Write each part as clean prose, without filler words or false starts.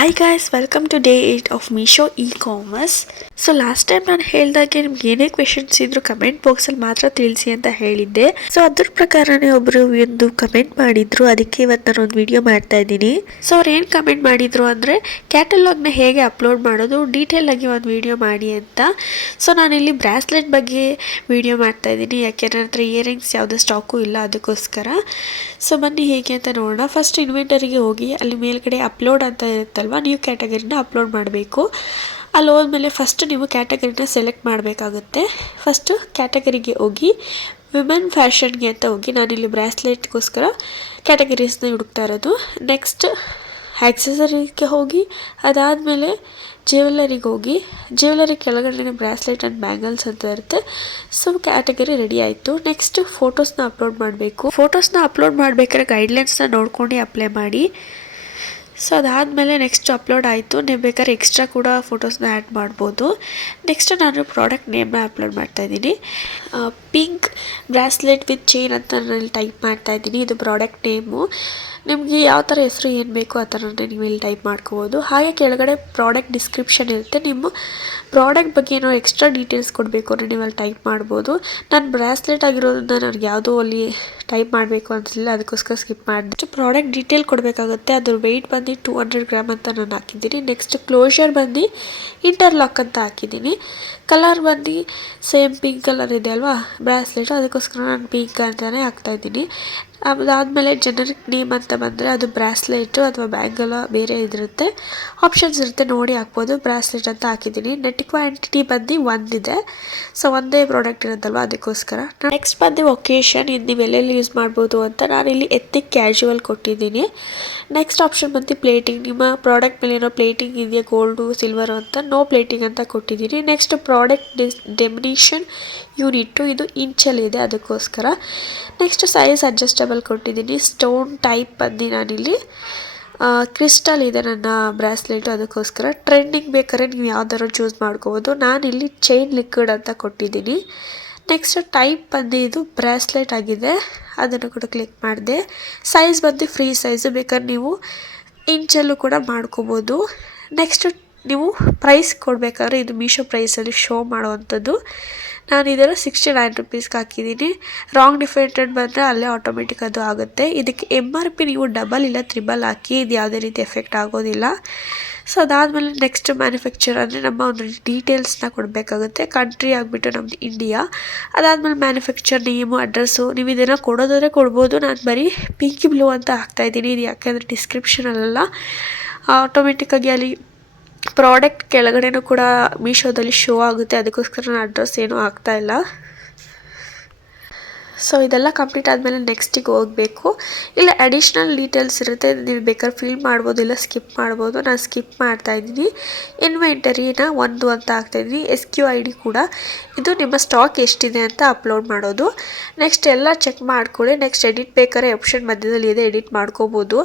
Hi guys, welcome to day 8 of Meesho ecommerce. So last time ನಾನು ಹೇಳಿದಾಗೆ ನಿಮ್ಗೆ ಏನೇ ಕ್ವೆಶನ್ಸ್ ಇದ್ರು ಕಮೆಂಟ್ ಬಾಕ್ಸಲ್ಲಿ ಮಾತ್ರ ತಿಳಿಸಿ ಅಂತ ಹೇಳಿದ್ದೆ. ಸೊ ಅದ್ರ ಪ್ರಕಾರನೇ ಒಬ್ಬರು ಒಂದು ಕಮೆಂಟ್ ಮಾಡಿದ್ರು, ಅದಕ್ಕೆ ಇವತ್ತು ನಾನು ಒಂದು ವಿಡಿಯೋ ಮಾಡ್ತಾ ಇದ್ದೀನಿ. ಸೊ ಅವ್ರು ಏನು ಕಮೆಂಟ್ ಮಾಡಿದ್ರು ಅಂದರೆ ಕ್ಯಾಟಲಾಗ್ನ ಹೇಗೆ ಅಪ್ಲೋಡ್ ಮಾಡೋದು ಡೀಟೇಲ್ ಆಗಿ ಒಂದು ವಿಡಿಯೋ ಮಾಡಿ ಅಂತ. ಸೊ ನಾನಿಲ್ಲಿ ಬ್ರಾಸ್ಲೆಟ್ ಬಗ್ಗೆ ವಿಡಿಯೋ ಮಾಡ್ತಾ ಇದ್ದೀನಿ, ಯಾಕೆ ನನ್ನ ಹತ್ರ ಇಯರಿಂಗ್ಸ್ ಯಾವುದೇ ಸ್ಟಾಕು ಇಲ್ಲ, ಅದಕ್ಕೋಸ್ಕರ. ಸೊ ಬನ್ನಿ ಹೇಗೆ ಅಂತ ನೋಡೋಣ. ಫಸ್ಟ್ ಇನ್ವೆಂಟರಿಗೆ ಹೋಗಿ ಅಲ್ಲಿ ಮೇಲ್ಗಡೆ ಅಪ್ಲೋಡ್ ಅಂತ ಇರುತ್ತಲ್ವ, ನ್ಯೂ ಕ್ಯಾಟಗರಿನ ಅಪ್ಲೋಡ್ ಮಾಡಬೇಕು. ಅಲ್ಲಿ ಹೋದ್ಮೇಲೆ ಫಸ್ಟ್ ನೀವು ಕ್ಯಾಟಗರಿನ ಸೆಲೆಕ್ಟ್ ಮಾಡಬೇಕಾಗುತ್ತೆ. ಫಸ್ಟು ಕ್ಯಾಟಗರಿಗೆ ಹೋಗಿ ವಿಮೆನ್ ಫ್ಯಾಷನ್ಗೆ ಅಂತ ಹೋಗಿ, ನಾನಿಲ್ಲಿ ಬ್ರಾಸ್ಲೆಟ್ಗೋಸ್ಕರ ಕ್ಯಾಟಗರೀಸ್ನ ಹುಡುಕ್ತಾ ಇರೋದು. ನೆಕ್ಸ್ಟ್ ಆಕ್ಸೆಸರಿಗೆ ಹೋಗಿ, ಅದಾದಮೇಲೆ ಜ್ಯುವೆಲ್ಲರಿಗೆ ಹೋಗಿ, ಜ್ಯುವೆಲ್ಲರಿ ಕೆಳಗಡೆ ಬ್ರಾಸ್ಲೆಟ್ ಆ್ಯಂಡ್ ಬ್ಯಾಂಗಲ್ಸ್ ಅಂತ ಇರುತ್ತೆ. ಸೊ ಕ್ಯಾಟಗರಿ ರೆಡಿ ಆಯಿತು. ನೆಕ್ಸ್ಟ್ ಫೋಟೋಸ್ನ ಅಪ್ಲೋಡ್ ಮಾಡಬೇಕು. ಫೋಟೋಸ್ನ ಅಪ್ಲೋಡ್ ಮಾಡಬೇಕಾದ್ರೆ ಗೈಡ್ಲೈನ್ಸ್ನ ನೋಡ್ಕೊಂಡು ಅಪ್ಲೈ ಮಾಡಿ. ಸೊ ಅದಾದಮೇಲೆ ನೆಕ್ಸ್ಟ್ ಅಪ್ಲೋಡ್ ಆಯಿತು. ನೀವು ಬೇಕಾದ್ರೆ ಎಕ್ಸ್ಟ್ರಾ ಕೂಡ ಫೋಟೋಸ್ನ ಆ್ಯಡ್ ಮಾಡ್ಬೋದು. ನೆಕ್ಸ್ಟ್ ನಾನು ಪ್ರಾಡಕ್ಟ್ ನೇಮ್ನ ಅಪ್ಲೋಡ್ ಮಾಡ್ತಾಯಿದ್ದೀನಿ. ಪಿಂಕ್ ಬ್ರಾಸ್ಲೆಟ್ ವಿತ್ ಚೈನ್ ಅಂತ ನಾನು ಟೈಪ್ ಮಾಡ್ತಾಯಿದ್ದೀನಿ. ಇದು ಪ್ರಾಡಕ್ಟ್ ನೇಮು. ನಿಮಗೆ ಯಾವ ಥರ ಹೆಸರು ಏನು ಬೇಕೋ ಆ ಥರನೇ ನೀವು ಇಲ್ಲಿ ಟೈಪ್ ಮಾಡ್ಕೋಬೋದು. ಹಾಗೆ ಕೆಳಗಡೆ ಪ್ರಾಡಕ್ಟ್ ಡಿಸ್ಕ್ರಿಪ್ಷನ್ ಇರುತ್ತೆ. ನಿಮ್ಮ ಪ್ರಾಡಕ್ಟ್ ಬಗ್ಗೆ ಏನೋ ಎಕ್ಸ್ಟ್ರಾ ಡೀಟೇಲ್ಸ್ ಕೊಡಬೇಕು ಅಂದರೆ ನೀವು ಅಲ್ಲಿ ಟೈಪ್ ಮಾಡ್ಬೋದು. ನಾನು ಬ್ರಾಸ್ಲೆಟ್ ಆಗಿರೋದ್ರಿಂದ ನನಗೆ ಯಾವುದೋ ಅಲ್ಲಿ ಟೈಪ್ ಮಾಡಬೇಕು ಅಂತಿಲ್ಲ, ಅದಕ್ಕೋಸ್ಕರ ಸ್ಕಿಪ್ ಮಾಡಿದೆ. ಪ್ರಾಡಕ್ಟ್ ಡೀಟೇಲ್ ಕೊಡಬೇಕಾಗುತ್ತೆ. ಅದ್ರ ವೆಯ್ಟ್ ಬಂದು 200 ಗ್ರಾಮ್ ಅಂತ ನಾನು ಹಾಕಿದ್ದೀನಿ. ನೆಕ್ಸ್ಟ್ ಕ್ಲೋಷರ್ ಬಂದು ಇಂಟರ್ಲಾಕ್ ಅಂತ ಹಾಕಿದ್ದೀನಿ. ಕಲರ್ ಬಂದು ಸೇಮ್ ಪಿಂಕ್ ಕಲರ್ ಇದೆ ಅಲ್ವಾ ಬ್ರಾಸ್ಲೆಟು, ಅದಕ್ಕೋಸ್ಕರ ನಾನು ಪಿಂಕ್ ಅಂತಲೇ ಹಾಕ್ತಾಯಿದ್ದೀನಿ. ಅದಾದಮೇಲೆ ಜನರಿಕ್ ನೇಮ್ ಅಂತ ಬಂದರೆ ಅದು ಬ್ರಾಸ್ಲೆಟು ಅಥವಾ ಬ್ಯಾಂಗಲ್ ಬೇರೆ ಇದಿರುತ್ತೆ, ಆಪ್ಷನ್ಸ್ ಇರುತ್ತೆ, ನೋಡಿ ಹಾಕ್ಬೋದು. ಬ್ರಾಸ್ಲೆಟ್ ಅಂತ ಹಾಕಿದ್ದೀನಿ. ನೆಟ್ ಕ್ವಾಂಟಿಟಿ ಬಂದು ಒಂದಿದೆ, ಸೊ ಒಂದೇ ಪ್ರಾಡಕ್ಟ್ ಇರುತ್ತಲ್ವ ಅದಕ್ಕೋಸ್ಕರ. ನೆಕ್ಸ್ಟ್ ಬಂದು ಒಕೇಶನ್, ಇದು ನೀವು ಎಲ್ಲೆಲ್ಲಿ ಯೂಸ್ ಮಾಡ್ಬೋದು ಅಂತ ನಾನಿಲ್ಲಿ ಎಥಿಕ್ ಕ್ಯಾಶುವಲ್ ಕೊಟ್ಟಿದ್ದೀನಿ. ನೆಕ್ಸ್ಟ್ ಆಪ್ಷನ್ ಬಂದು ಪ್ಲೇಟಿಂಗ್, ನಿಮ್ಮ ಪ್ರಾಡಕ್ಟ್ ಮೇಲೆ ಏನೋ ಪ್ಲೇಟಿಂಗ್ ಇದೆಯಾ, ಗೋಲ್ಡು ಸಿಲ್ವರು ಅಂತ, ನೋ ಪ್ಲೇಟಿಂಗ್ ಅಂತ ಕೊಟ್ಟಿದ್ದೀನಿ. ನೆಕ್ಸ್ಟ್ ಪ್ರಾಡಕ್ಟ್ ಡೆಮಿನಿಷನ್ ಯೂನಿಟ್ಟು, ಇದು ಇಂಚಲ್ಲಿದೆ ಅದಕ್ಕೋಸ್ಕರ. ನೆಕ್ಸ್ಟ್ ಸೈಜ್ ಅಡ್ಜಸ್ಟಬಲ್ ಕೊಟ್ಟಿದ್ದೀನಿ. ಸ್ಟೋನ್ ಟೈಪ್ ಬಂದು ನಾನಿಲ್ಲಿ ಕ್ರಿಸ್ಟಲ್ ಇದೆ ನನ್ನ ಬ್ರಾಸ್ಲೆಟು, ಅದಕ್ಕೋಸ್ಕರ. ಟ್ರೆಂಡಿಂಗ್ ಬೇಕಾದ್ರೆ ನೀವು ಯಾವ್ದಾದ್ರು ಚೂಸ್ ಮಾಡ್ಕೋಬೋದು. ನಾನಿಲ್ಲಿ ಚೈನ್ ಲಿಕ್ವಿಡ್ ಅಂತ ಕೊಟ್ಟಿದ್ದೀನಿ. ನೆಕ್ಸ್ಟ್ ಟೈಪ್ ಬಂದು ಇದು ಬ್ರಾಸ್ಲೆಟ್ ಆಗಿದೆ, ಅದನ್ನು ಕೂಡ ಕ್ಲಿಕ್ ಮಾಡಿದೆ. ಸೈಜ್ ಬಂದು ಫ್ರೀ ಸೈಜು, ಬೇಕಾದ್ರೆ ನೀವು ಇಂಚಲ್ಲೂ ಕೂಡ ಮಾಡ್ಕೋಬೋದು. ನೆಕ್ಸ್ಟ್ ನೀವು ಪ್ರೈಸ್ ಕೊಡಬೇಕಾದ್ರೆ ಇದು ಮೀಶೋ ಪ್ರೈಸಲ್ಲಿ ಶೋ ಮಾಡುವಂಥದ್ದು. ನಾನು ಇದನ್ನು 69 ರುಪೀಸ್ಗೆ ಹಾಕಿದ್ದೀನಿ. ರಾಂಗ್ ಡಿಫೆಂಡೆಡ್ ಬಂದರೆ ಅಲ್ಲೇ ಆಟೋಮೆಟಿಕ್ ಅದು ಆಗುತ್ತೆ. ಇದಕ್ಕೆ MRP ನೀವು ಡಬಲ್ ಇಲ್ಲ ತ್ರಿಬಲ್ ಹಾಕಿ, ಇದು ಯಾವುದೇ ರೀತಿ ಎಫೆಕ್ಟ್ ಆಗೋದಿಲ್ಲ. ಸೊ ಅದಾದಮೇಲೆ ನೆಕ್ಸ್ಟ್ ಮ್ಯಾನುಫ್ಯಾಕ್ಚರ್ ಅಂದರೆ ನಮ್ಮ ಒಂದು ಡೀಟೇಲ್ಸ್ನ ಕೊಡಬೇಕಾಗುತ್ತೆ. ಕಂಟ್ರಿ ಆಗಿಬಿಟ್ಟು ನಮ್ಮದು ಇಂಡಿಯಾ. ಅದಾದಮೇಲೆ ಮ್ಯಾನುಫ್ಯಾಕ್ಚರ್ ನೇಮು, ಅಡ್ರೆಸ್ಸು, ನೀವು ಇದನ್ನು ಕೊಡೋದಾದರೆ ಕೊಡ್ಬೋದು. ನಾನು ಬರೀ ಪಿಂಕಿ ಬ್ಲೂ ಅಂತ ಹಾಕ್ತಾಯಿದ್ದೀನಿ. ಇದು ಯಾಕೆಂದರೆ ಡಿಸ್ಕ್ರಿಪ್ಷನಲ್ಲ, ಆಟೋಮೆಟಿಕ್ಕಾಗಿ ಅಲ್ಲಿ ಪ್ರಾಡಕ್ಟ್ ಕೆಳಗಡೆನೂ ಕೂಡ ಮೀಶೋದಲ್ಲಿ ಶೋ ಆಗುತ್ತೆ, ಅದಕ್ಕೋಸ್ಕರ ನಾನು ಅಡ್ರೆಸ್ ಏನೂ ಹಾಕ್ತಾಯಿಲ್ಲ. ಸೊ ಇದೆಲ್ಲ ಕಂಪ್ಲೀಟ್ ಆದಮೇಲೆ ನೆಕ್ಸ್ಟಿಗೆ ಹೋಗಬೇಕು. ಇಲ್ಲ ಅಡಿಷ್ನಲ್ ಡೀಟೇಲ್ಸ್ ಇರುತ್ತೆ, ನೀವು ಬೇಕಾದ್ರೆ ಫಿಲ್ ಮಾಡ್ಬೋದು, ಇಲ್ಲ ಸ್ಕಿಪ್ ಮಾಡ್ಬೋದು. ನಾನು ಸ್ಕಿಪ್ ಮಾಡ್ತಾಯಿದ್ದೀನಿ. ಇನ್ವೆಂಟರಿನ 1 ಅಂತ ಹಾಕ್ತಾಯಿದ್ದೀನಿ. SQID ಕೂಡ, ಇದು ನಿಮ್ಮ ಸ್ಟಾಕ್ ಎಷ್ಟಿದೆ ಅಂತ ಅಪ್ಲೋಡ್ ಮಾಡೋದು. ನೆಕ್ಸ್ಟ್ ಎಲ್ಲ ಚೆಕ್ ಮಾಡ್ಕೊಳ್ಳಿ. ನೆಕ್ಸ್ಟ್ ಎಡಿಟ್ ಬೇಕಾದ್ರೆ ಆಪ್ಷನ್ ಮಧ್ಯದಲ್ಲಿ ಇದೆ, ಎಡಿಟ್ ಮಾಡ್ಕೋಬೋದು.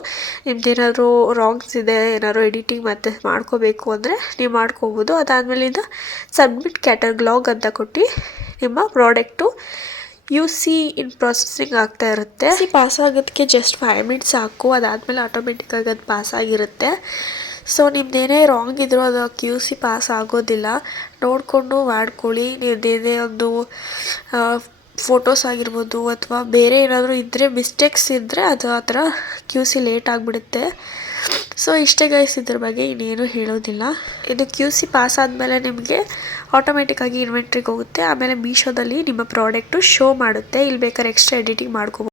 ನಿಮ್ದೇನಾದರೂ ರಾಂಗ್ಸ್ ಇದೆ, ಏನಾದ್ರು ಎಡಿಟಿಂಗ್ ಮತ್ತೆ ಮಾಡ್ಕೋಬೇಕು ಅಂದರೆ ನೀವು ಮಾಡ್ಕೋಬೋದು. ಅದಾದಮೇಲೆ ಇದು ಸಬ್ಮಿಟ್ ಕ್ಯಾಟಲಾಗ್ ಅಂತ ಕೊಟ್ಟು ನಿಮ್ಮ ಪ್ರಾಡಕ್ಟು UC ಇನ್ ಪ್ರೊಸೆಸಿಂಗ್ ಆಗ್ತಾ ಇರುತ್ತೆ. ಪಾಸ್ ಆಗೋದಕ್ಕೆ ಜಸ್ಟ್ 5 ಮಿನಿಟ್ಸ್ ಸಾಕು. ಅದಾದಮೇಲೆ ಆಟೋಮೆಟಿಕ್ಕಾಗಿ ಅದು ಪಾಸ್ ಆಗಿರುತ್ತೆ. ಸೊ ನಿಮ್ದೇನೇ ರಾಂಗ್ ಇದ್ರೂ ಅದು QC ಪಾಸ್ ಆಗೋದಿಲ್ಲ, ನೋಡಿಕೊಂಡು ಮಾಡ್ಕೊಳ್ಳಿ. ನಿಮ್ಮದೇನೇ ಒಂದು ಫೋಟೋಸ್ ಆಗಿರ್ಬೋದು ಅಥವಾ ಬೇರೆ ಏನಾದರೂ ಇದ್ದರೆ, ಮಿಸ್ಟೇಕ್ಸ್ ಇದ್ದರೆ ಅದು ಆ ಥರ QC ಲೇಟ್ ಆಗಿಬಿಡುತ್ತೆ. ಸೊ ಇಷ್ಟೇ ಗೈಸ್, ಇದ್ರ ಬಗ್ಗೆ ಇನ್ನೇನು ಹೇಳೋದಿಲ್ಲ. ಇದು QC ಪಾಸ್ ಆದಮೇಲೆ ನಿಮಗೆ ಆಟೋಮೆಟಿಕ್ಕಾಗಿ ಇನ್ವೆಂಟ್ರಿಗೆ ಹೋಗುತ್ತೆ. ಆಮೇಲೆ ಮೀಶೋದಲ್ಲಿ ನಿಮ್ಮ ಪ್ರಾಡಕ್ಟು ಶೋ ಮಾಡುತ್ತೆ. ಇಲ್ಲಿ ಬೇಕಾದ್ರೆ ಎಕ್ಸ್ಟ್ರಾ ಎಡಿಟಿಂಗ್ ಮಾಡ್ಕೋಬೋದು.